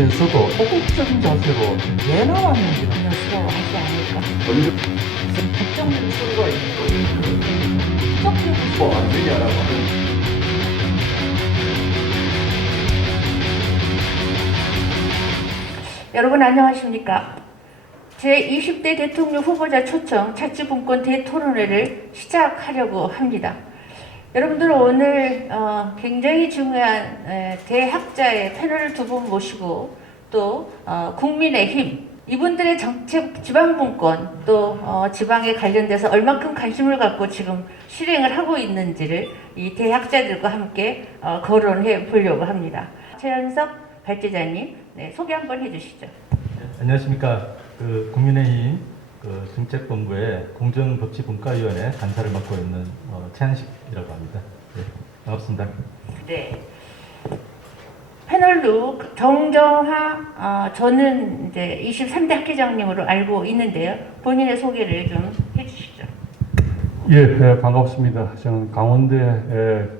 하면서도 소극적인 자세로 왜 나왔는지는 부담스러워하지 않을까. 특정된 소리가 있고 부족해. 안 되냐라고 하는 여러분 안녕하십니까. 제20대 대통령 후보자 초청 자치분권 대토론회를 시작하려고 합니다. 여러분들 오늘 굉장히 중요한 대학자의 패널을 두 분 모시고 또 국민의힘 이분들의 정책 지방분권 또 지방에 관련돼서 얼만큼 관심을 갖고 지금 실행을 하고 있는지를 이 대학자들과 함께 거론해 보려고 합니다. 최현석 발제자님 소개 한번 해주시죠. 안녕하십니까. 국민의힘 정책본부의 공정법치분과위원회 간사를 맡고 있는 최한식이라고 합니다. 네, 반갑습니다. 네. 패널로 정정하 저는 이제 23대 학회장님으로 알고 있는데요. 본인의 소개를 좀 해주시죠. 예, 반갑습니다. 저는 강원대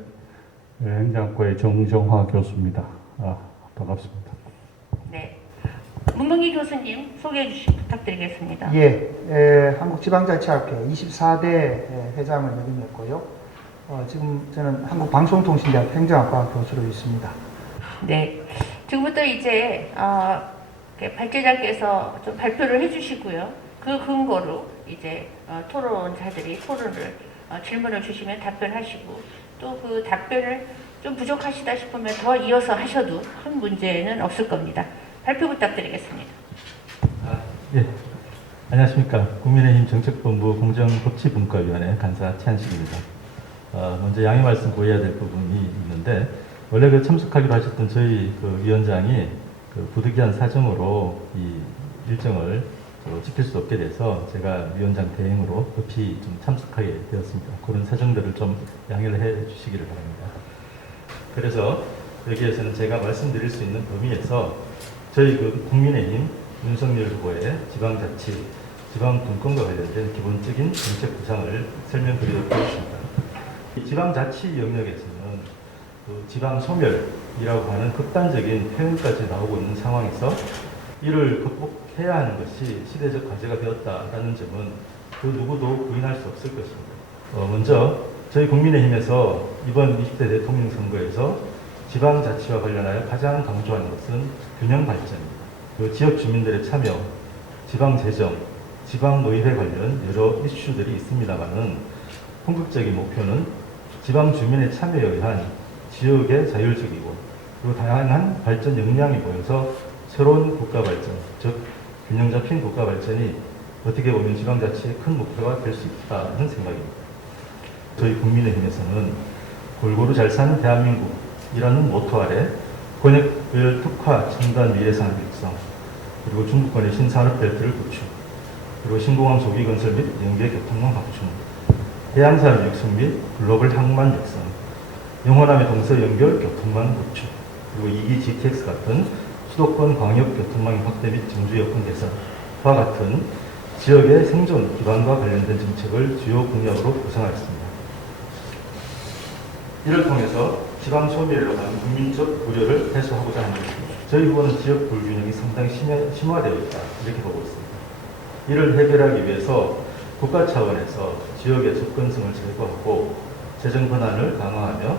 행정학과의 정정화 교수입니다. 반갑습니다. 네. 문봉기 교수님 소개해 주시 부탁드리겠습니다. 한국지방자치학회 24대 회장을 역임했고요. 지금 저는 한국방송통신대학 행정학과 교수로 있습니다. 네. 지금부터 이제 발제자께서 좀 발표를 해주시고요. 그 근거로 이제 토론자들이 토론을 질문을 주시면 답변하시고 또 그 답변을 좀 부족하시다 싶으면 더 이어서 하셔도 큰 문제는 없을 겁니다. 발표 부탁드리겠습니다. 예, 안녕하십니까. 국민의힘 정책본부 공정법치분과위원회 간사 최한식입니다. 먼저 양해 말씀 보여야 될 부분이 있는데 원래 참석하기로 하셨던 저희 위원장이 부득이한 사정으로 이 일정을 지킬 수 없게 돼서 제가 위원장 대행으로 급히 좀 참석하게 되었습니다. 그런 사정들을 좀 양해를 해 주시기를 바랍니다. 그래서 여기에서는 제가 말씀드릴 수 있는 범위에서 저희 국민의힘 윤석열 후보의 지방자치, 지방분권과 관련된 기본적인 정책 구상을 설명드리도록 하겠습니다. 이 지방자치 영역에서는 지방소멸이라고 하는 극단적인 표현까지 나오고 있는 상황에서 이를 극복해야 하는 것이 시대적 과제가 되었다라는 점은 그 누구도 부인할 수 없을 것입니다. 먼저 저희 국민의힘에서 이번 20대 대통령 선거에서 지방자치와 관련하여 가장 강조하는 것은 균형 발전입니다. 지역 주민들의 참여, 지방재정, 지방의회 관련 여러 이슈들이 있습니다만은 궁극적인 목표는 지방 주민의 참여에 의한 지역의 자율적이고 그리고 다양한 발전 역량이 모여서 새로운 국가 발전, 즉 균형 잡힌 국가 발전이 어떻게 보면 지방자치의 큰 목표가 될 수 있다는 생각입니다. 저희 국민의힘에서는 골고루 잘 사는 대한민국이라는 모토 아래 권역별 특화 첨단 미래산업 육성, 그리고 중부권의 신산업벨트를 구축, 그리고 신공항 조기 건설 및 연계 교통망 확충, 해양산업 육성 및 글로벌 항만 육성, 영호남의 동서 연결 교통망 구축, 그리고 2기 GTX 같은 수도권 광역 교통망 확대 및 정주 여건 개선과 같은 지역의 생존 기반과 관련된 정책을 주요 공약으로 구성하였습니다. 이를 통해서 지방 소멸이라고 하는 국민적 우려를 해소하고자 하는 것입니다. 저희 후보는 지역 불균형이 상당히 심화되어 있다 이렇게 보고 있습니다. 이를 해결하기 위해서 국가 차원에서 지역의 접근성을 제고하고 재정 권한을 강화하며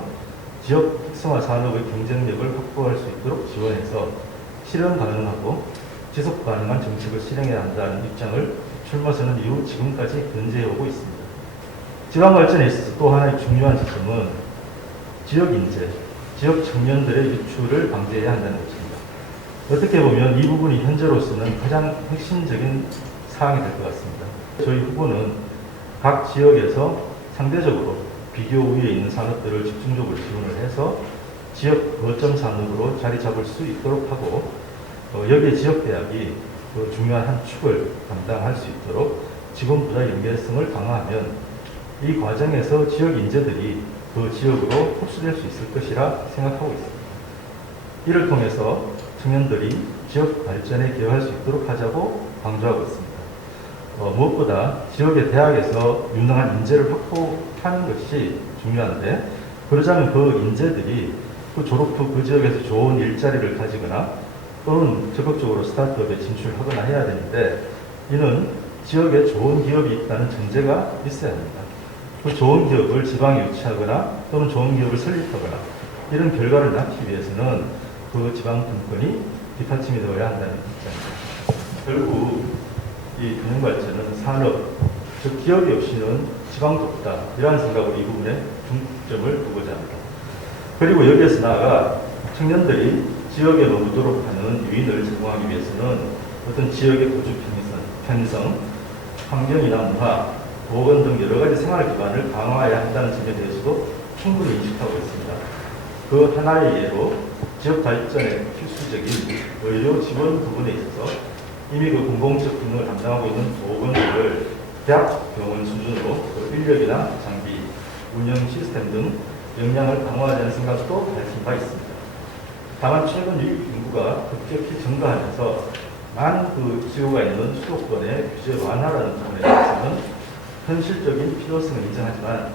지역 특성화 산업의 경쟁력을 확보할 수 있도록 지원해서 실현 가능하고 지속 가능한 정책을 실행해야 한다는 입장을 출마 선언 이후 지금까지 견제해 오고 있습니다. 지방 발전에 있어서 또 하나의 중요한 지점은 지역 인재, 지역 청년들의 유출을 방지해야 한다는 것입니다. 어떻게 보면 이 부분이 현재로서는 가장 핵심적인 사항이 될 것 같습니다. 저희 후보는 각 지역에서 상대적으로 비교 우위에 있는 산업들을 집중적으로 지원을 해서 지역 거점 산업으로 자리 잡을 수 있도록 하고 여기에 지역대학이 중요한 한 축을 담당할 수 있도록 직원부자 연계성을 강화하면 이 과정에서 지역 인재들이 그 지역으로 흡수될 수 있을 것이라 생각하고 있습니다. 이를 통해서 청년들이 지역 발전에 기여할 수 있도록 하자고 강조하고 있습니다. 무엇보다 지역의 대학에서 유능한 인재를 확보하는 것이 중요한데 그러자면 그 인재들이 그 졸업 후 그 지역에서 좋은 일자리를 가지거나 또는 적극적으로 스타트업에 진출하거나 해야 되는데 이는 지역에 좋은 기업이 있다는 전제가 있어야 합니다. 그 좋은 기업을 지방에 유치하거나 또는 좋은 기업을 설립하거나 이런 결과를 낳기 위해서는 그 지방 분권이 뒷받침이 되어야 한다는 입장입니다. 결국 이 균형발전은 산업, 즉 기업이 없이는 지방도 없다. 이러한 생각으로 이 부분에 중점을 두고자 합니다. 그리고 여기에서 나아가 청년들이 지역에 머무도록 하는 유인을 제공하기 위해서는 어떤 지역의 거주 편의성, 환경이나 문화, 보건 등 여러 가지 생활 기반을 강화해야 한다는 점에 대해서도 충분히 인식하고 있습니다. 그 하나의 예로 지역 발전에 필수적인 의료 지원 부분에 있어서 이미 그 공공적 기능을 담당하고 있는 보건을 대학 병원 수준으로 그 인력이나 장비, 운영 시스템 등 역량을 강화하자는 생각도 밝힌 바 있습니다. 다만 최근 유입 인구가 급격히 증가하면서 많은 그 지구가 있는 수도권의 규제 완화라는 부분에 대해서는 현실적인 필요성을 인정하지만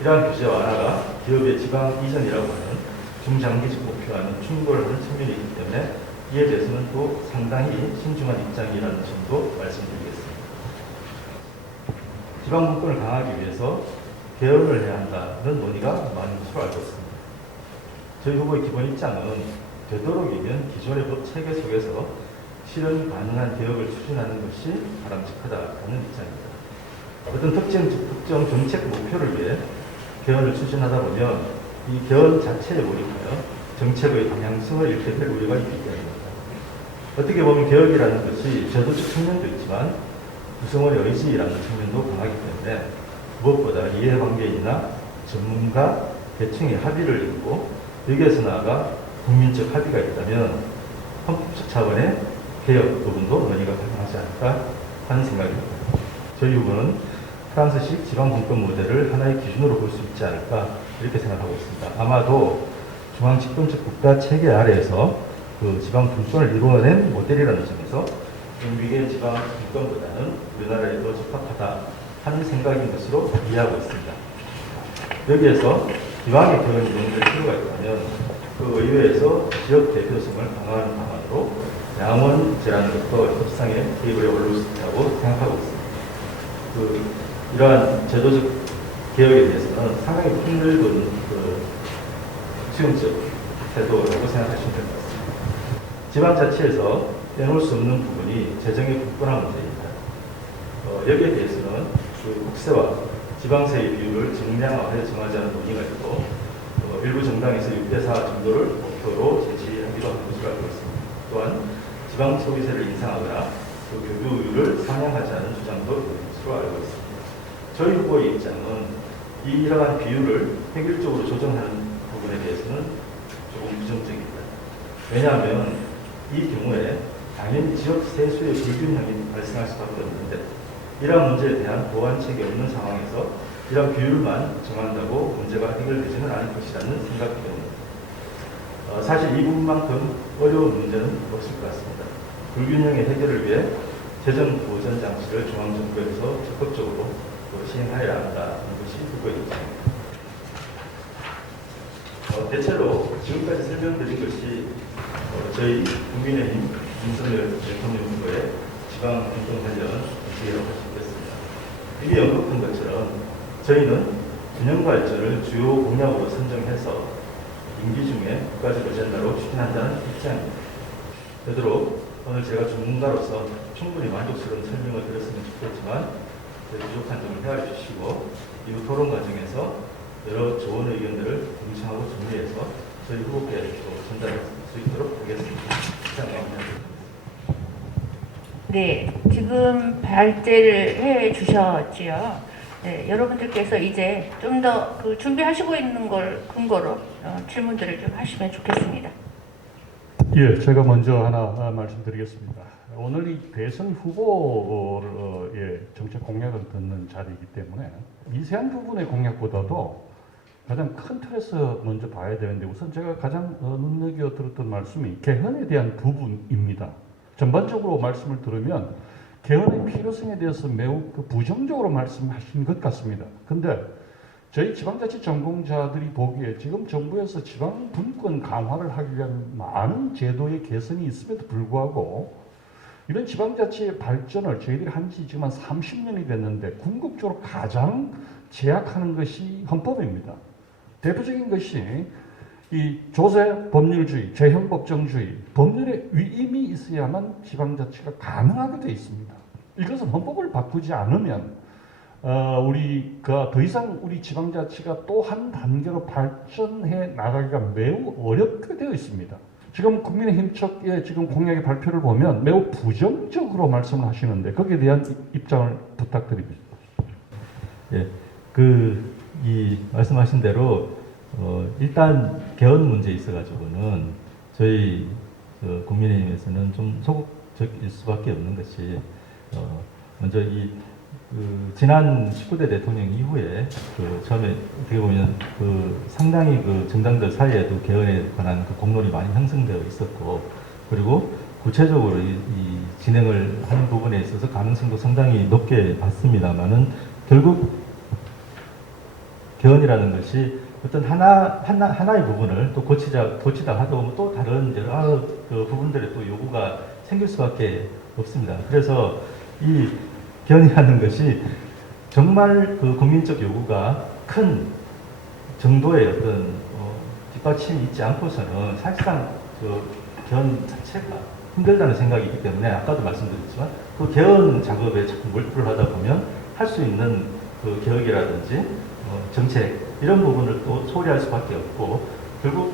이러한 규제 완화가 기업의 지방 이전이라고 하는 중장기적 목표와는 충돌하는 측면이 있기 때문에 이에 대해서는 또 상당히 신중한 입장이라는 점도 말씀드리겠습니다. 지방 분권을 강화하기 위해서 개헌을 해야 한다는 논의가 많은 것으로 알고 있습니다. 저희 후보의 기본 입장은 되도록이면 기존의 법 체계 속에서 실현 가능한 개혁을 추진하는 것이 바람직하다는 입장입니다. 어떤 특정 정책 목표를 위해 개헌을 추진하다 보면 이 개헌 자체에 몰입하여 정책의 방향성을 잃게 될 우려가 있기 때문입니다. 어떻게 보면 개혁이라는 것이 제도적 측면도 있지만 구성원의 의지라는 측면도 강하기 때문에 무엇보다 이해관계인이나 전문가 대충의 합의를 이루고 여기에서 나아가 국민적 합의가 있다면 헌법적 차원의 개혁 부분도 논의가 가능하지 않을까 하는 생각입니다. 저희 후보는 프랑스식 지방분권 모델을 하나의 기준으로 볼 수 있지 않을까 이렇게 생각하고 있습니다. 아마도 중앙집권적 국가 체계 아래에서 그 지방분권을 이루어낸 모델이라는 점에서 미국의 지방분권보다는 우리나라에 더 적합하다 하는 생각인 것으로 이해하고 있습니다. 여기에서 기왕의 개헌이 논의될 필요가 있다면 그 의회에서 지역 대표성을 강화하는 방안으로 양원제라는 것도 협상에 개입을 해볼 수 있다고 생각하고 있습니다. 이러한 제도적 개혁에 대해서는 상당히 폭넓은 지원적 태도라고 생각하시면 될 것 같습니다. 지방자치에서 빼놓을 수 없는 부분이 재정의 굳건한 문제입니다. 여기에 대해서는 국세와 지방세의 비율을 정량화해 정하자는 논의가 있고 일부 정당에서 6대4 정도를 목표로 제시하기로 한 것으로 알고 있습니다. 또한 지방소비세를 인상하거나 교부율을 상향하자는 주장도 있는 것으로 알고 있습니다. 저희 후보의 입장은 이러한 비율을 획일적으로 조정하는 부분에 대해서는 조금 부정적입니다. 왜냐하면 이 경우에 당연히 지역 세수의 불균형이 발생할 수밖에 없는데 이러한 문제에 대한 보완책이 없는 상황에서 이러한 비율만 정한다고 문제가 해결되지는 않을 것이라는 생각 때문입니다. 사실 이 부분만큼 어려운 문제는 없을 것 같습니다. 불균형의 해결을 위해 재정 보전 장치를 중앙정부에서 적극적으로 시행하여야 한다는 것이 후보의 입장입니다. 대체로 지금까지 설명드린 것이 저희 국민의힘 윤석열 대통령 후보의 지방분권 관련 지혜라고 할 수 있겠습니다. 이미 언급한 것처럼 저희는 균형발전을 주요 공약으로 선정해서 임기 중에 국가적 어젠다로 추진한다는 입장입니다. 되도록 오늘 제가 전문가로서 충분히 만족스러운 설명을 드렸으면 좋겠지만 부족한 점을 헤아려 주시고 이후 토론 과정에서 여러 좋은 의견들을 공청하고 정리해서 저희 후보께 또 전달할 수 있도록 하겠습니다. 이상 감사합니다. 네, 지금 발제를 해 주셨지요. 네, 여러분들께서 이제 좀 더 그 준비하시고 있는 걸 근거로 질문들을 좀 하시면 좋겠습니다. 예, 제가 먼저 하나 말씀드리겠습니다. 오늘 이 대선 후보의 정책 공약을 듣는 자리이기 때문에 미세한 부분의 공약보다도 가장 큰 틀에서 먼저 봐야 되는데 우선 제가 가장 눈여겨들었던 말씀이 개헌에 대한 부분입니다. 전반적으로 말씀을 들으면 개헌의 필요성에 대해서 매우 부정적으로 말씀하신 것 같습니다. 근데 저희 지방자치 전공자들이 보기에 지금 정부에서 지방 분권 강화를 하기 위한 많은 제도의 개선이 있음에도 불구하고 이런 지방자치의 발전을 저희들이 한 지 지금 한 30년이 됐는데 궁극적으로 가장 제약하는 것이 헌법입니다. 대표적인 것이 이 조세 법률주의, 재형법정주의, 법률의 위임이 있어야만 지방자치가 가능하게 되어 있습니다. 이것은 헌법을 바꾸지 않으면 우리가 더 이상 우리 지방자치가 또 한 단계로 발전해 나가기가 매우 어렵게 되어 있습니다. 지금 국민의힘 측의 지금 공약의 발표를 보면 매우 부정적으로 말씀을 하시는데 거기에 대한 입장을 부탁드립니다. 예, 이 말씀하신 대로 일단 개헌 문제에 있어가지고는 저희 국민의힘에서는 좀 소극적일 수밖에 없는 것이 먼저 지난 19대 대통령 이후에 처음에 어떻게 보면 상당히 정당들 사이에도 개헌에 관한 공론이 많이 형성되어 있었고 그리고 구체적으로 이 진행을 하는 부분에 있어서 가능성도 상당히 높게 봤습니다만은 결국 개헌이라는 것이 어떤 하나의 부분을 또 고치다 하다 보면 또 다른 여러 부분들의 또 요구가 생길 수밖에 없습니다. 그래서 이 개헌이라는 것이 정말 국민적 요구가 큰 정도의 어떤 뒷받침이 있지 않고서는 사실상 개헌 자체가 힘들다는 생각이 있기 때문에 아까도 말씀드렸지만 그 개헌 작업에 자꾸 몰두를 하다 보면 할 수 있는 개혁이라든지 정책 이런 부분을 또 소홀히할 수밖에 없고 결국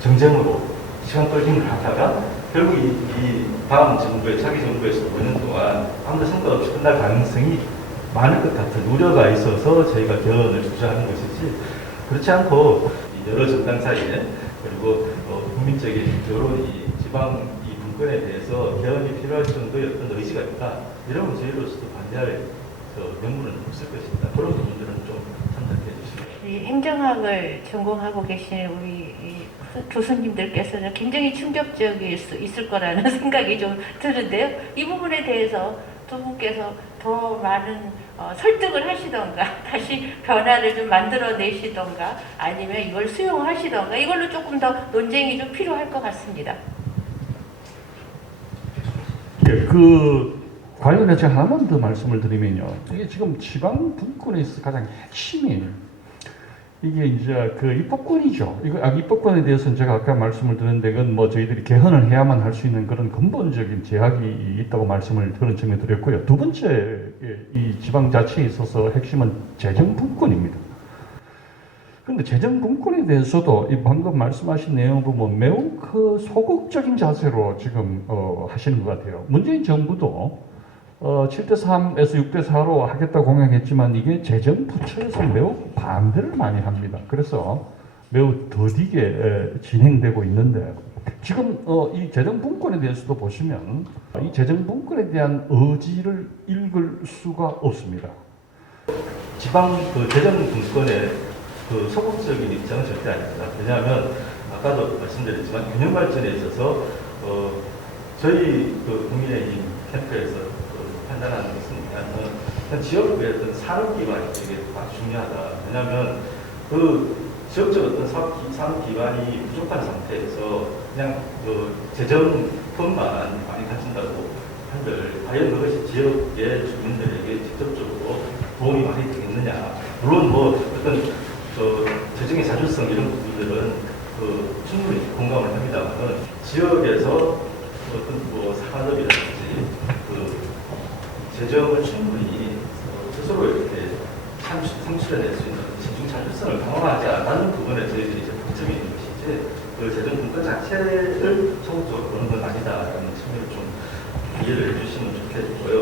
정쟁으로 시간 끌기를 하다가 결국 이 다음 정부의 차기 정부에서 5년 동안 아무도 생각 없이 끝날 가능성이 많을 것 같은 우려가 있어서 저희가 개헌을 주장하는 것이지 그렇지 않고 여러 정당 사이에 그리고 국민적인 여론 이 지방 이 분권에 대해서 개헌이 필요할 정도의 어떤 의지가 있다 이러면 저희로서도 반대할 명분은 없을 것입니다. 그런 부분들은 좀 참작해 주시고. 이 행정학을 전공하고 계신 우리 교수님들께서는 굉장히 충격적일 수 있을 거라는 생각이 좀 드는데요. 이 부분에 대해서 두 분께서 더 많은 설득을 하시던가 다시 변화를 좀 만들어내시던가 아니면 이걸 수용하시던가 이걸로 조금 더 논쟁이 좀 필요할 것 같습니다. 예, 관련해서 제가 하나만 더 말씀을 드리면요. 이게 지금 지방 분권에서 가장 핵심이 이게 이제 입법권이죠. 입법권에 대해서는 제가 아까 말씀을 드렸는데 그건 저희들이 개헌을 해야만 할 수 있는 그런 근본적인 제약이 있다고 말씀을 그런 측면에 드렸고요. 두 번째 이 지방자치에 있어서 핵심은 재정분권입니다. 그런데 재정분권에 대해서도 이 방금 말씀하신 내용을 보면 매우 소극적인 자세로 지금 하시는 것 같아요. 문재인 정부도 7대3에서 6대4로 하겠다고 공약했지만 이게 재정부처에서 매우 반대를 많이 합니다. 그래서 매우 더디게 진행되고 있는데 지금 이 재정분권에 대해서도 보시면 이 재정분권에 대한 의지를 읽을 수가 없습니다. 지방 재정분권의 소극적인 입장은 절대 아닙니다. 왜냐하면 아까도 말씀드렸지만 균형 발전에 있어서 저희 국민의힘 캠프에서 판단하는 것은 지역의 어떤 산업 기반이 되게 아주 중요하다. 왜냐하면 지역적 어떤 산업 기반이 부족한 상태에서 그냥 재정권만 많이 가진다고 한들 과연 그것이 지역의 주민들에게 직접적으로 도움이 많이 되겠느냐. 물론 어떤 재정의 자주성 이런 부분들은 충분히 공감을 합니다만 지역에서 어떤 산업이라든지 재정을 충분히 스스로 이렇게 창출해낼 수 있는 지중 자주성을 강화하지 않는 부분에 저희들이 이제 방점이 있는 것이지 재정 분권 자체를 소극적으로 보는 건 아니다라는 측면을 좀 이해를 해주시면 좋겠고요.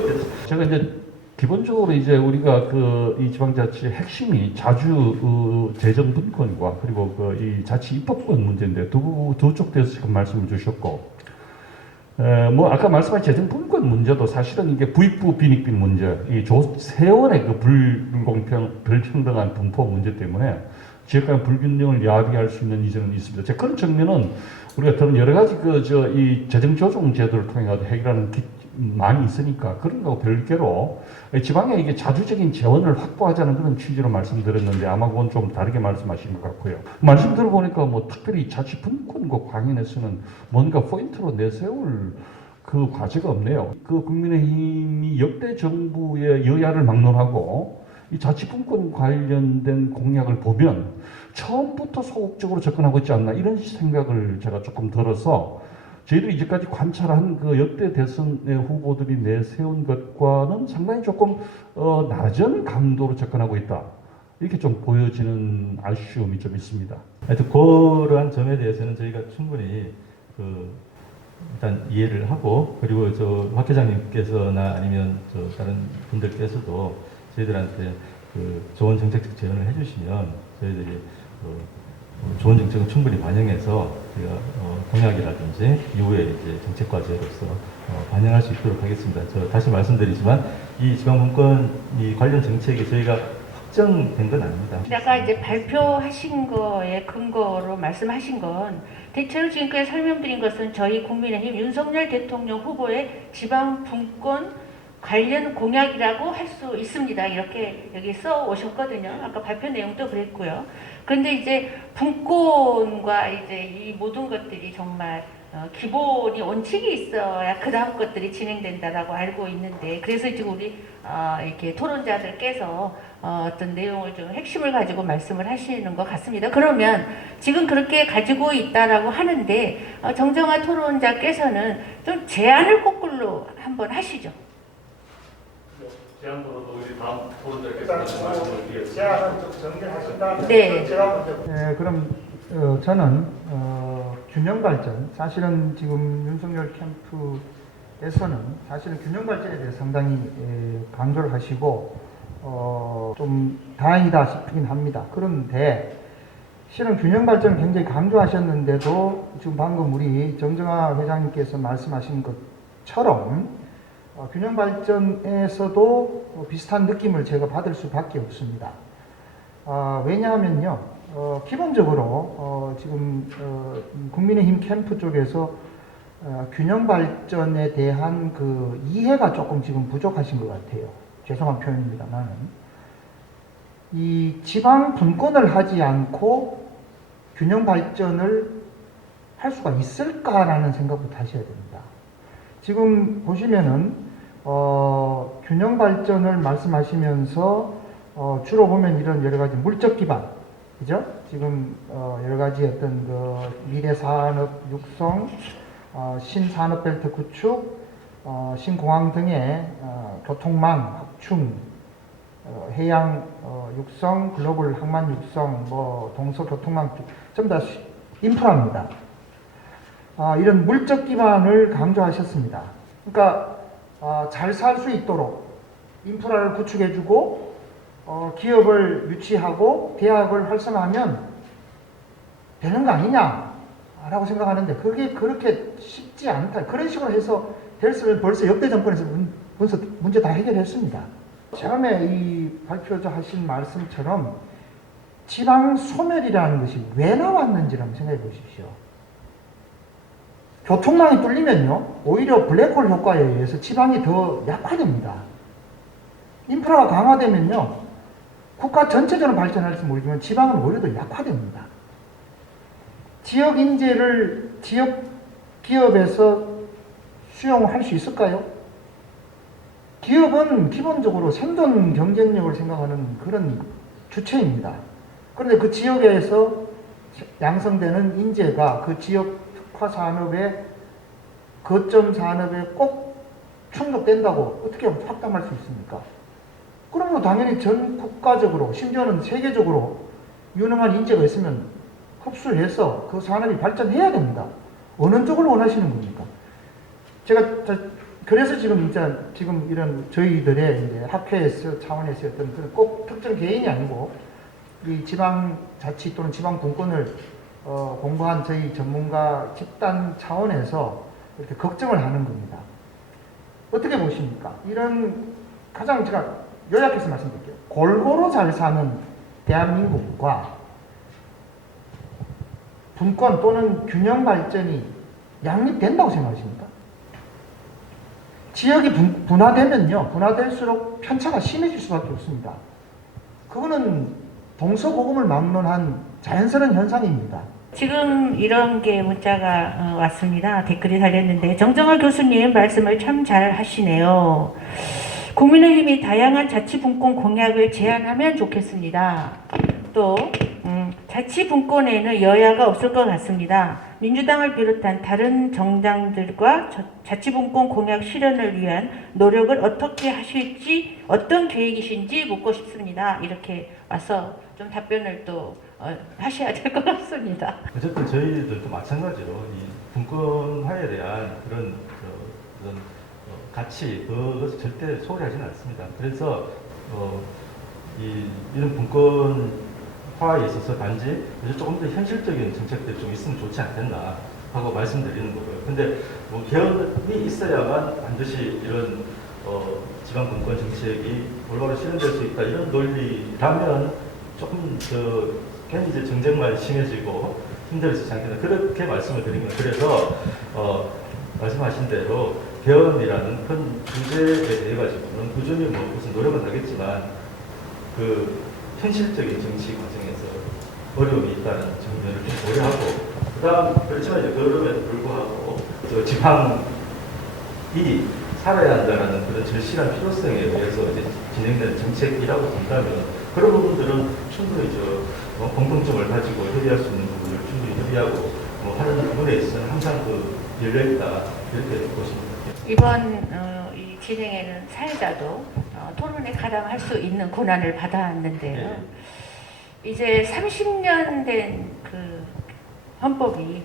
제가 이제 기본적으로 이제 우리가 이 지방자치의 핵심이 자주 재정 분권과 그리고 이 자치 입법권 문제인데 두 쪽 대해서 지금 말씀을 주셨고. 아까 말씀하신 재정분권 문제도 사실은 이게 부익부 빈익빈 문제, 이 세원의 불평등한 분포 문제 때문에 지역 간 불균형을 야기할 수 있는 이점은 있습니다. 그런 측면은 우리가 여러 가지 이 재정 조정 제도를 통해 해결하는 많이 있으니까 그런 거 별개로 지방에 이게 자주적인 재원을 확보하자는 그런 취지로 말씀드렸는데 아마 그건 좀 다르게 말씀하신 것 같고요. 말씀 들어보니까 뭐 특별히 자치분권과 관련해서는 뭔가 포인트로 내세울 그 과제가 없네요. 그 국민의힘이 역대 정부의 여야를 막론하고 이 자치분권 관련된 공약을 보면 처음부터 소극적으로 접근하고 있지 않나 이런 생각을 제가 조금 들어서 저희들이 이제까지 관찰한 그 역대 대선의 후보들이 내세운 것과는 상당히 조금 낮은 강도로 접근하고 있다. 이렇게 좀 보여지는 아쉬움이 좀 있습니다. 하여튼 그러한 점에 대해서는 저희가 충분히 일단 이해를 하고 그리고 박 회장님께서나 아니면 다른 분들께서도 저희들한테 좋은 정책적 제안을 해주시면 저희들이 좋은 정책을 충분히 반영해서 저희가 공약이라든지 이후에 이제 정책 과제로서 반영할 수 있도록 하겠습니다. 저 다시 말씀드리지만 이 지방분권 이 관련 정책이 저희가 확정된 건 아닙니다. 아까 이제 발표하신 거에 근거로 말씀하신 건 대체로 지금까지 설명드린 것은 저희 국민의힘 윤석열 대통령 후보의 지방분권 관련 공약이라고 할 수 있습니다. 이렇게 여기 써 오셨거든요. 아까 발표 내용도 그랬고요. 그런데 이제 분권과 이제 이 모든 것들이 정말 기본이 원칙이 있어야 그 다음 것들이 진행된다라고 알고 있는데 그래서 지금 우리 이렇게 토론자들께서 어떤 내용을 좀 핵심을 가지고 말씀을 하시는 것 같습니다. 그러면 지금 그렇게 가지고 있다라고 하는데 정정화 토론자께서는 좀 제안을 거꾸로 한번 하시죠. 제안으로도 우리 다음 토론자께서 말씀을 드리겠습니다. 제안은 좀 정리하신 다음에 네. 제가 먼저. 네, 그럼 저는 균형 발전, 사실은 지금 윤석열 캠프에서는 사실은 균형 발전에 대해 상당히 강조를 하시고 좀 다행이다 싶긴 합니다. 그런데 실은 균형 발전을 굉장히 강조하셨는데도 지금 방금 우리 정정화 회장님께서 말씀하신 것처럼 균형 발전에서도 비슷한 느낌을 제가 받을 수밖에 없습니다. 왜냐하면요, 기본적으로 지금 국민의힘 캠프 쪽에서 균형 발전에 대한 그 이해가 조금 지금 부족하신 것 같아요. 죄송한 표현입니다만, 이 지방 분권을 하지 않고 균형 발전을 할 수가 있을까라는 생각부터 하셔야 됩니다. 지금 보시면은 균형 발전을 말씀하시면서 주로 보면 이런 여러 가지 물적 기반, 그죠? 지금 여러 가지 어떤 그 미래 산업 육성, 신산업벨트 구축, 신공항 등의 교통망 확충, 해양 육성, 글로벌 항만 육성, 동서 교통망 전부 다 인프라입니다. 이런 물적 기반을 강조하셨습니다. 그러니까 잘 살 수 있도록 인프라를 구축해주고 기업을 유치하고 대학을 활성화하면 되는 거 아니냐라고 생각하는데 그게 그렇게 쉽지 않다. 그런 식으로 해서 됐으면 벌써 역대 정권에서 문제 다 해결했습니다. 처음에 이 발표하신 말씀처럼 지방 소멸이라는 것이 왜 나왔는지 한번 생각해 보십시오. 교통망이 뚫리면요, 오히려 블랙홀 효과에 의해서 지방이 더 약화됩니다. 인프라가 강화되면요, 국가 전체적으로 발전할지 모르지만 지방은 오히려 더 약화됩니다. 지역 인재를 지역 기업에서 수용할 수 있을까요? 기업은 기본적으로 생존 경쟁력을 생각하는 그런 주체입니다. 그런데 그 지역에서 양성되는 인재가 그 지역 특화 산업의 거점 산업에 꼭 충족된다고 어떻게 확답할 수 있습니까? 그러면 당연히 전 국가적으로 심지어는 세계적으로 유능한 인재가 있으면 흡수해서 그 산업이 발전해야 됩니다. 어느 쪽을 원하시는 겁니까? 그래서 지금 이런 저희들의 이제 학회에서 차원에서 어떤 그런 꼭 특정 개인이 아니고 이 지방자치 또는 지방분권을 공부한 저희 전문가 집단 차원에서 이렇게 걱정을 하는 겁니다. 어떻게 보십니까? 이런 가장 제가 요약해서 말씀드릴게요. 골고루 잘 사는 대한민국과 분권 또는 균형 발전이 양립된다고 생각하십니까? 지역이 분화되면요, 분화될수록 편차가 심해질 수밖에 없습니다. 그거는 동서고금을 막론한 자연스러운 현상입니다. 지금 이런 게 문자가 왔습니다. 댓글이 달렸는데 정정화 교수님 말씀을 참 잘 하시네요. 국민의힘이 다양한 자치분권 공약을 제안하면 좋겠습니다. 또 자치분권에는 여야가 없을 것 같습니다. 민주당을 비롯한 다른 정당들과 자치분권 공약 실현을 위한 노력을 어떻게 하실지, 어떤 계획이신지 묻고 싶습니다. 이렇게 와서 좀 답변을 또 하셔야 될 것 같습니다. 어쨌든 저희들도 마찬가지로 이 분권화에 대한 그런 가치, 그것을 절대 소홀히 하지는 않습니다. 그래서 이런 분권화에 있어서 단지 조금 더 현실적인 정책들이 좀 있으면 좋지 않겠나 하고 말씀드리는 거고요. 근데 뭐 개헌이 있어야만 반드시 이런 지방 분권 정책이 올바로 실현될 수 있다, 이런 논리라면 조금 괜히 이제 정쟁만 심해지고 힘들어지지 않겠나, 그렇게 말씀을 드린 거예요. 그래서 말씀하신 대로 개헌이라는 큰 주제에 대해 가지고는 꾸준히 무슨 노력은 하겠지만 그 현실적인 정치 과정에서 어려움이 있다는 점을 좀 고려하고, 그다음 그렇지만 이제 그럼에도 불구하고 지방이 살아야 한다는 그런 절실한 필요성에 의해서 이제 진행되는 정책이라고 본다면 그런 부분들은 충분히 공통점을 가지고 협의할 수 있는 부분을 충분히 협의하고 하는 부분에 있어서는 항상 열려있다, 이렇게 보십니다. 이번 이 진행에는 사회자도 토론에 가담할 수 있는 권한을 받았는데요. 네. 이제 30년 된 그 헌법이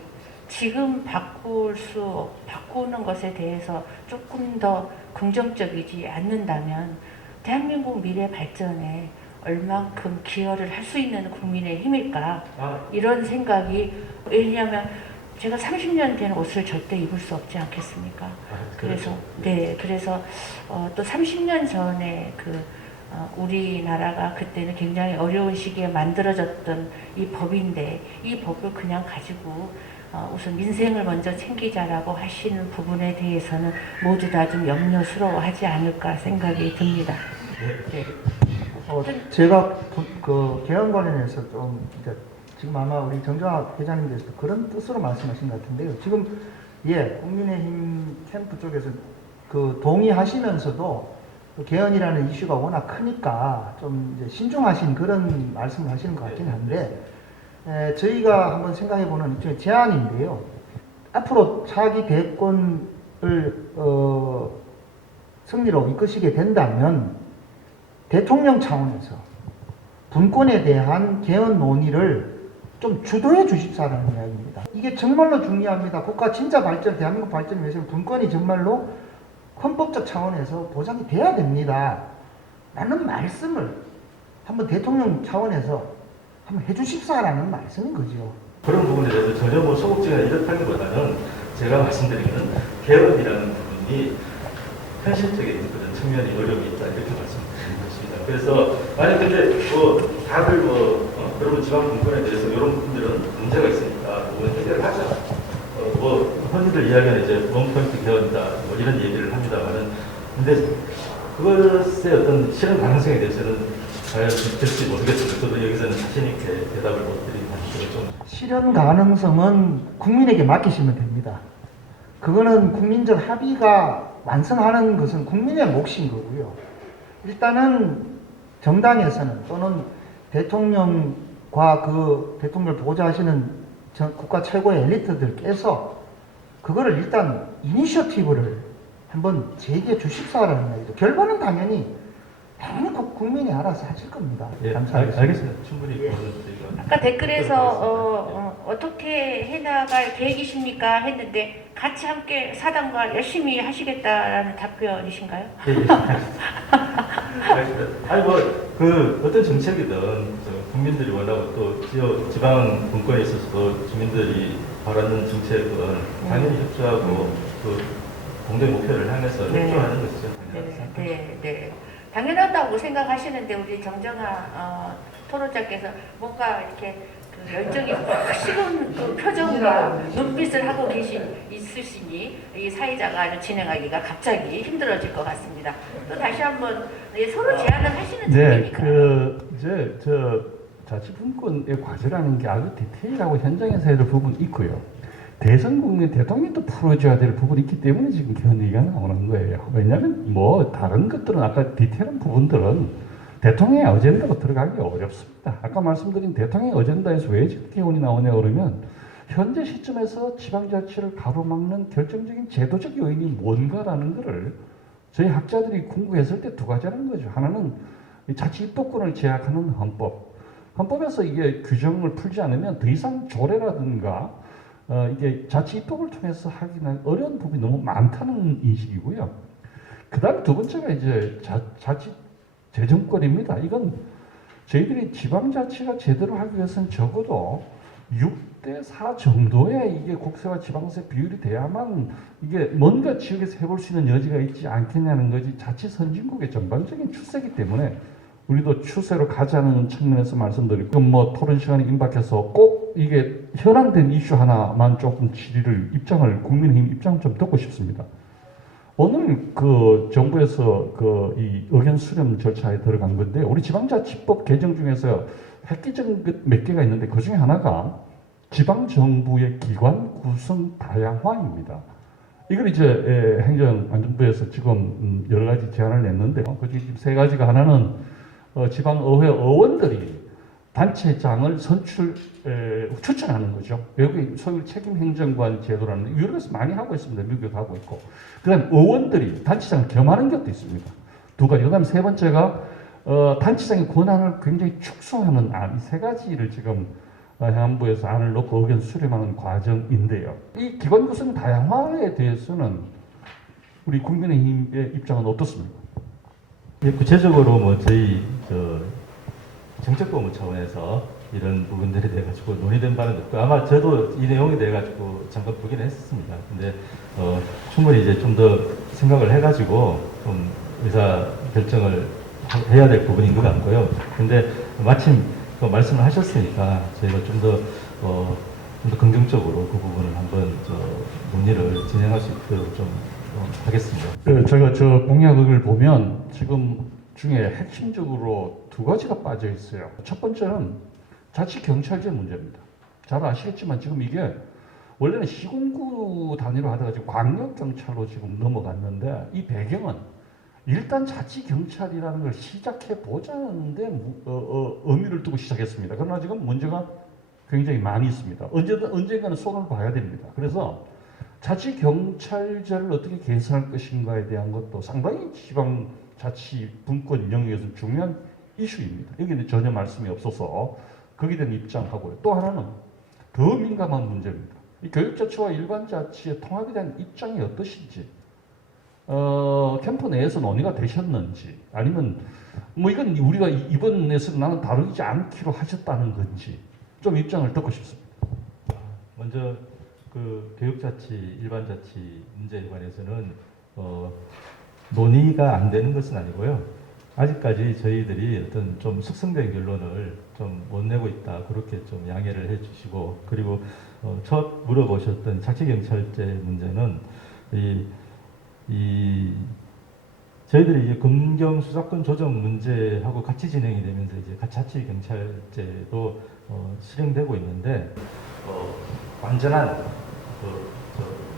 지금 바꾸는 것에 대해서 조금 더 긍정적이지 않는다면 대한민국 미래 발전에 얼만큼 기여를 할 수 있는 국민의 힘일까, 이런 생각이, 왜냐하면 제가 30년 된 옷을 절대 입을 수 없지 않겠습니까? 그래서 그래서 또 30년 전에 우리나라가 그때는 굉장히 어려운 시기에 만들어졌던 이 법인데, 이 법을 그냥 가지고 우선 민생을 먼저 챙기자라고 하시는 부분에 대해서는 모두 다 좀 염려스러워하지 않을까 생각이 듭니다. 네. 제가 그 개헌 관련해서 좀 지금 아마 우리 정정화 회장님께서도 그런 뜻으로 말씀하신 것 같은데요. 지금 국민의힘 캠프 쪽에서 동의하시면서도 개헌이라는 이슈가 워낙 크니까 좀 이제 신중하신 그런 말씀을 하시는 것 같긴 한데, 저희가 한번 생각해보는 일종의 제안인데요. 앞으로 차기 대권을 승리로 이끄시게 된다면 대통령 차원에서 분권에 대한 개헌 논의를 좀 주도해 주십사라는 이야기입니다. 이게 정말로 중요합니다. 국가 진짜 발전, 대한민국 발전을 위해서 분권이 정말로 헌법적 차원에서 보장이 돼야 됩니다. 라는 말씀을 한번 대통령 차원에서 한번 해주십사라는 말씀인 거죠. 그런 부분에 대해서 전혀 소극적이나 이렇다기보다는 제가 말씀드리는 개헌이라는 부분이 현실적인 그런 측면이 어려움이 있다, 이렇게 말씀드리는 것입니다. 그래서 만약 근데 다들 여러분 지방 분권에 대해서 이런 부분들은 문제가 있으니까 해결을 하자. 흔히들 이야기하는 이제 원포인트 개헌이다, 이런 얘기를 합니다만은, 근데 그것의 어떤 실현 가능성에 대해서는 과연 될지 모르겠습니다. 저도 여기서는 자신 있게 대답을 못 드리는 좀. 실현 가능성은 국민에게 맡기시면 됩니다. 그거는 국민적 합의가 완성하는 것은 국민의 몫인 거고요. 일단은 정당에서는 또는 대통령과 대통령을 보좌하시는 국가 최고의 엘리트들께서 그거를 일단 이니셔티브를 한번 제기해 주십사라는 이야기죠. 결과는 당연히 국민이 알아서 하실 겁니다. 감사합니다. 알겠습니다. 충분히. 아까 댓글에서 어떻게 해나갈 계획이십니까 했는데, 같이 함께 사당과 열심히 하시겠다라는 답변이신가요? 어떤 정책이든 국민들이 원하고 또 지방 분권에 있어서도 주민들이 바라는 정책은 당연히 협조하고 공동 목표를 향해서 협조하는 것이죠. 네. 당연하다고 생각하시는데, 우리 정정화 토론자께서 뭔가 이렇게 열정이 확 식은 그 표정과 눈빛을 하고 있으시니 이 사회자가 아주 진행하기가 갑자기 힘들어질 것 같습니다. 또 다시 한번 서로 제안을 하시는 네, 중이니까요. 이제 자치분권의 과제라는 게 아주 디테일하고 현장에서 해야 될 부분이 있고요. 대선 국민 대통령도 풀어줘야 될 부분이 있기 때문에 지금 그런 얘기가 나오는 거예요. 왜냐하면 뭐 다른 것들은 아까 디테일한 부분들은 대통령의 어젠다로 들어가기 어렵습니다. 아까 말씀드린 대통령의 어젠다에서 왜 기원이 나오냐 그러면 현재 시점에서 지방자치를 가로막는 결정적인 제도적 요인이 뭔가라는 것을 저희 학자들이 공부했을 때 두 가지라는 거죠. 하나는 자치 입법권을 제약하는 헌법. 헌법에서 이게 규정을 풀지 않으면 더 이상 조례라든가 이게 자치 입법을 통해서 하기는 어려운 부분이 너무 많다는 인식이고요. 그 다음 두 번째가 이제 자치 재정권입니다. 이건 저희들이 지방자치가 제대로 하기 위해서는 적어도 6대4 정도의 이게 국세와 지방세 비율이 돼야만 이게 뭔가 지역에서 해볼 수 있는 여지가 있지 않겠냐는 것이 자치 선진국의 전반적인 추세이기 때문에 우리도 추세로 가자는 측면에서 말씀드리고 뭐 토론 시간이 임박해서 꼭 이게 현안된 이슈 하나만 조금 국민의힘 입장을 좀 듣고 싶습니다. 오늘 그 정부에서 그 이 의견 수렴 절차에 들어간 건데 우리 지방자치법 개정 중에서 획기적인 몇 개가 있는데 그 중에 하나가 지방정부의 기관 구성 다양화입니다. 이걸 이제 행정안전부에서 지금 여러 가지 제안을 냈는데 그 중에 세 가지가 하나는 지방의회 의원들이 단체장을 추천하는 거죠. 외국의 소위 책임행정관 제도라는 유럽에서 많이 하고 있습니다. 미국에도 하고 있고. 그 다음 의원들이 단체장을 겸하는 것도 있습니다. 두 가지. 그 다음 세 번째가 단체장의 권한을 굉장히 축소하는 안. 이 세 가지를 지금 행안부에서 안을 놓고 의견 수렴하는 과정인데요. 이 기관 구성 다양화에 대해서는 우리 국민의힘의 입장은 어떻습니까? 예, 구체적으로 뭐 저희 정책본부 차원에서 이런 부분들에 대해 가지고 논의된 바는 없고 아마 저도 이 내용에 대해 가지고 잠깐 보기는 했었습니다. 근데 충분히 이제 좀 더 생각을 해가지고 좀 의사 결정을 해야 될 부분인 것 같고요. 근데 마침 그 말씀을 하셨으니까 저희가 좀 더 긍정적으로 그 부분을 한번 논의를 진행할 수 있도록 좀 하겠습니다. 제가 저 공약을 보면 지금 중에 핵심적으로 두 가지가 빠져 있어요. 첫 번째는 자치경찰제 문제입니다. 잘 아시겠지만 지금 이게 원래는 시군구 단위로 하다가 지금 광역경찰로 지금 넘어갔는데 이 배경은 일단 자치경찰이라는 걸 시작해보자는데 의미를 두고 시작했습니다. 그러나 지금 문제가 굉장히 많이 있습니다. 언젠가는 손을 봐야 됩니다. 그래서 자치경찰제를 어떻게 개선할 것인가에 대한 것도 상당히 지방자치분권 영역에서 중요한 이슈입니다. 여기는 전혀 말씀이 없어서 거기에 대한 입장하고요. 또 하나는 더 민감한 문제입니다. 이 교육자치와 일반자치의 통합에 대한 입장이 어떠신지, 캠프 내에서 논의가 되셨는지, 아니면 뭐 이건 우리가 이번에서 나는 다루지 않기로 하셨다는 건지 좀 입장을 듣고 싶습니다. 먼저 그 교육자치, 일반자치 문제에 관해서는 논의가 안 되는 것은 아니고요. 아직까지 저희들이 어떤 좀 숙성된 결론을 좀 못 내고 있다. 그렇게 좀 양해를 해주시고, 그리고 첫 물어보셨던 자치경찰제 문제는 저희들이 이제 검경 수사권 조정 문제하고 같이 진행이 되면서 이제 자치경찰제도 실행되고 있는데 완전한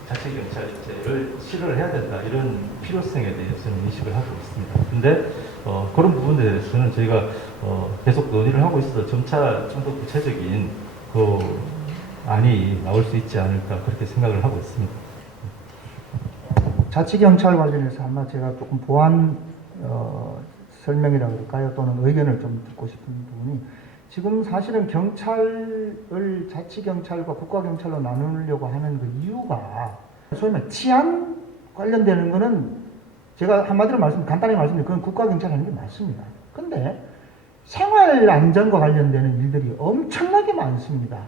자치경찰제를 실현을 해야 된다, 이런 필요성에 대해서는 인식을 하고 있습니다. 근데 그런 부분에 대해서는 저희가 계속 논의를 하고 있어서 점차 좀 더 구체적인 그 안이 나올 수 있지 않을까, 그렇게 생각을 하고 있습니다. 자치경찰 관련해서 아마 제가 조금 보완 설명이라고 할까요? 또는 의견을 좀 듣고 싶은 부분이, 지금 사실은 경찰을 자치경찰과 국가경찰로 나누려고 하는 그 이유가 소위 말해 치안 관련되는 거는 제가 한마디로 간단히 말씀드리면 그건 국가경찰 하는 게 맞습니다. 근데 생활안전과 관련되는 일들이 엄청나게 많습니다.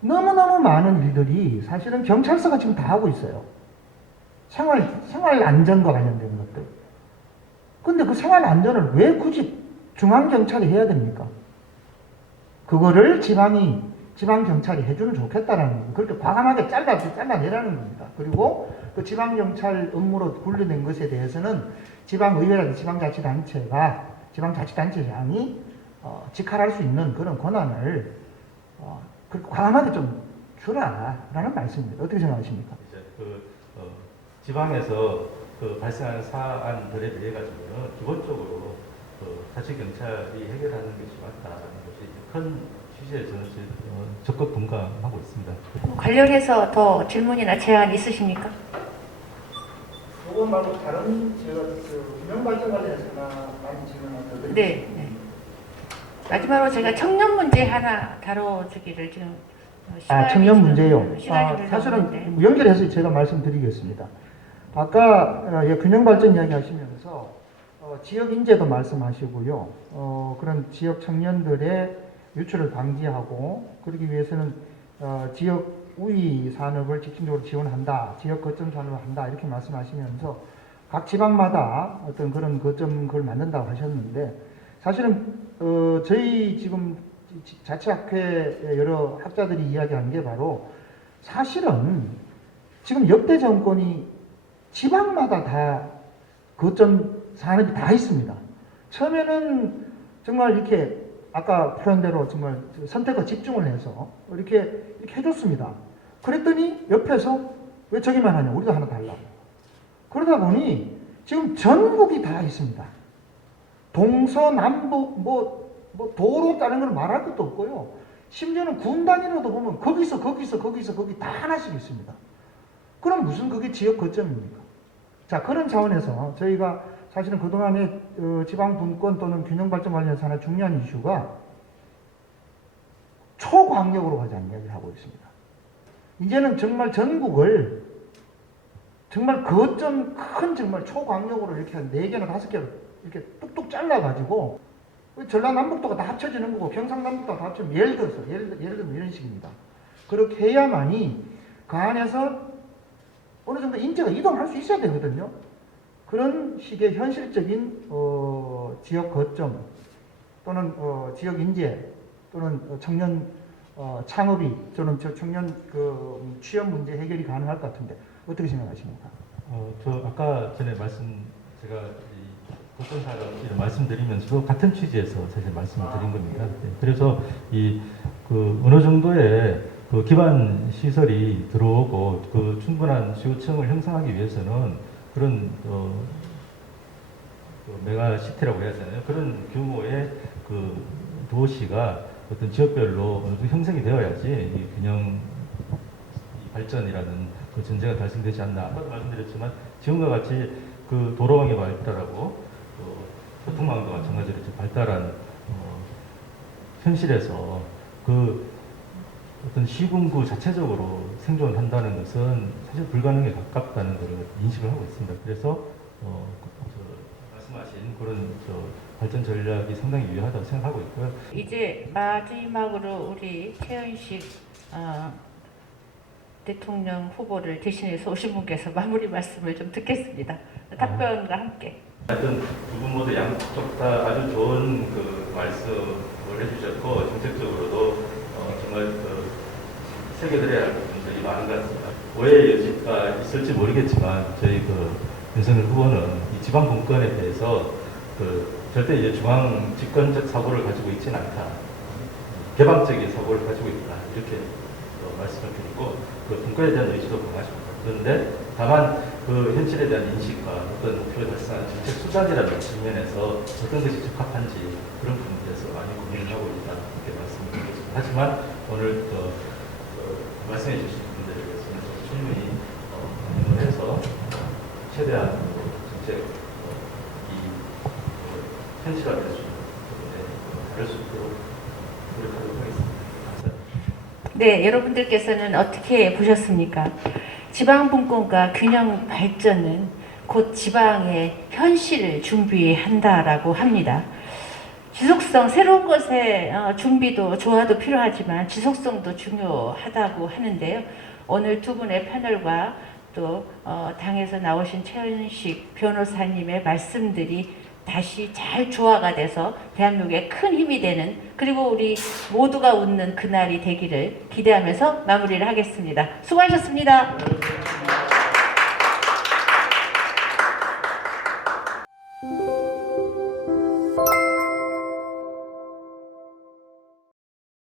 너무너무 많은 일들이 사실은 경찰서가 지금 다 하고 있어요. 생활안전과 관련되는 것들. 근데 그 생활안전을 왜 굳이 중앙경찰이 해야 됩니까? 그거를 지방경찰이 해주면 좋겠다라는 거예요. 그렇게 과감하게 잘라내라는 겁니다. 그리고 그 지방경찰 업무로 분류된 것에 대해서는 지방의회라든지 지방자치단체장이 직할할 수 있는 그런 권한을 그렇게 과감하게 좀 주라라는 말씀입니다. 어떻게 생각하십니까? 이제 지방에서 발생하는 사안들에 대해 가지고는 기본적으로 자치경찰이 해결하는 것이 맞다라는 것이 큰 취지에 저는 적극 동감하고 있습니다. 관련해서 더 질문이나 제안 있으십니까? 그거 말고 다른 제가 균형발전 관련해서 많이 질문을 드리겠습니다. 네. 마지막으로 제가 청년 문제 하나 다뤄주기를 지금 청년 문제요. 시간이 사실은 흘렀는데. 연결해서 제가 말씀드리겠습니다. 아까 균형발전 이야기하시면서 지역 인재도 말씀하시고요. 그런 지역 청년들의 유출을 방지하고 그러기 위해서는 지역 우위 산업을 집중적으로 지원한다, 지역 거점 산업을 한다 이렇게 말씀하시면서 각 지방마다 어떤 그런 거점 그걸 만든다고 하셨는데 사실은 저희 지금 자치학회 여러 학자들이 이야기한 게 바로 사실은 지금 역대 정권이 지방마다 다 거점 산업이 다 있습니다. 처음에는 정말 이렇게 아까 표현대로 정말 선택과 집중을 해서 이렇게 해줬습니다. 그랬더니 옆에서 왜 저기만 하냐, 우리도 하나 달라고. 그러다 보니 지금 전국이 다 있습니다. 동서남북 뭐 도로 다른 걸 말할 것도 없고요. 심지어는 군 단위로도 보면 거기 다 하나씩 있습니다. 그럼 무슨 그게 지역 거점입니까? 자, 그런 차원에서 저희가 사실은 그동안에 지방 분권 또는 균형 발전 관련해서 하나 중요한 이슈가 초광역으로 가자는 이야기를 하고 있습니다. 이제는 정말 전국을 정말 거점 큰 정말 초광역으로 이렇게 한 4개나 5개로 이렇게 뚝뚝 잘라가지고 전라남북도가 다 합쳐지는 거고 경상남북도가 다 합쳐지면 예를 들면 이런 식입니다. 그렇게 해야만이 그 안에서 어느 정도 인재가 이동할 수 있어야 되거든요. 그런 식의 현실적인 지역 거점 또는 지역 인재 또는 청년 창업이 저는 청년 취업 문제 해결이 가능할 것 같은데 어떻게 생각하십니까? 저 아까 전에 제가 거점 사업 이런 말씀드리면서도 같은 취지에서 사실 말씀을 드린 겁니다. 네, 그래서 어느 정도의 기반 시설이 들어오고 충분한 수요층을 형성하기 위해서는 그런 메가시티라고 해야 되나요? 그런 규모의 도시가 어떤 지역별로 어느 정도 형성이 되어야지 이 균형 발전이라는 전제가 달성되지 않나. 아까도 말씀드렸지만 지금과 같이 도로망이 발달하고 교통망도 마찬가지로 발달한 현실에서 어떤 시군구 자체적으로 생존한다는 것은 사실 불가능에 가깝다는 것을 인식을 하고 있습니다. 그래서 말씀하신 그런 발전 전략이 상당히 유효하다고 생각하고 있고요. 이제 마지막으로 우리 최현식 대통령 후보를 대신해서 오신 분께서 마무리 말씀을 좀 듣겠습니다. 답변과 함께. 하여튼 두 분 모두 양쪽 다 아주 좋은 말씀을 해주셨고 정책적으로도 정말 새겨드려야 할 부분들이 많은 것 같습니다. 오해의 여지가 있을지 모르겠지만 저희 윤석열 후보는 이 지방 분권에 대해서 절대 이제 중앙 집권적 사고를 가지고 있지는 않다. 개방적인 사고를 가지고 있다. 이렇게 말씀을 드리고 분권에 대한 의지도 강하십니다. 그런데 다만 현실에 대한 인식과 어떤 목표를 달성하는 정책 수단이라는 측면에서 어떤 것이 적합한지 그런 부분에 대해서 많이 고민을 하고 있다. 이렇게 말씀드리겠습니다. 하지만 오늘 말씀해 주신 분들에 대해서는 충분히 반영을 해서 최대한 정책이 현실화될 수 있는 부분에 다룰 수 있도록 노력하도록 하겠습니다. 감사합니다. 네, 여러분들께서는 어떻게 보셨습니까? 지방 분권과 균형 발전은 곧 지방의 현실을 준비한다라고 합니다. 지속성, 새로운 것의 준비도 조화도 필요하지만 지속성도 중요하다고 하는데요. 오늘 두 분의 패널과 또 당에서 나오신 최현식 변호사님의 말씀들이 다시 잘 조화가 돼서 대한민국에 큰 힘이 되는, 그리고 우리 모두가 웃는 그날이 되기를 기대하면서 마무리를 하겠습니다. 수고하셨습니다.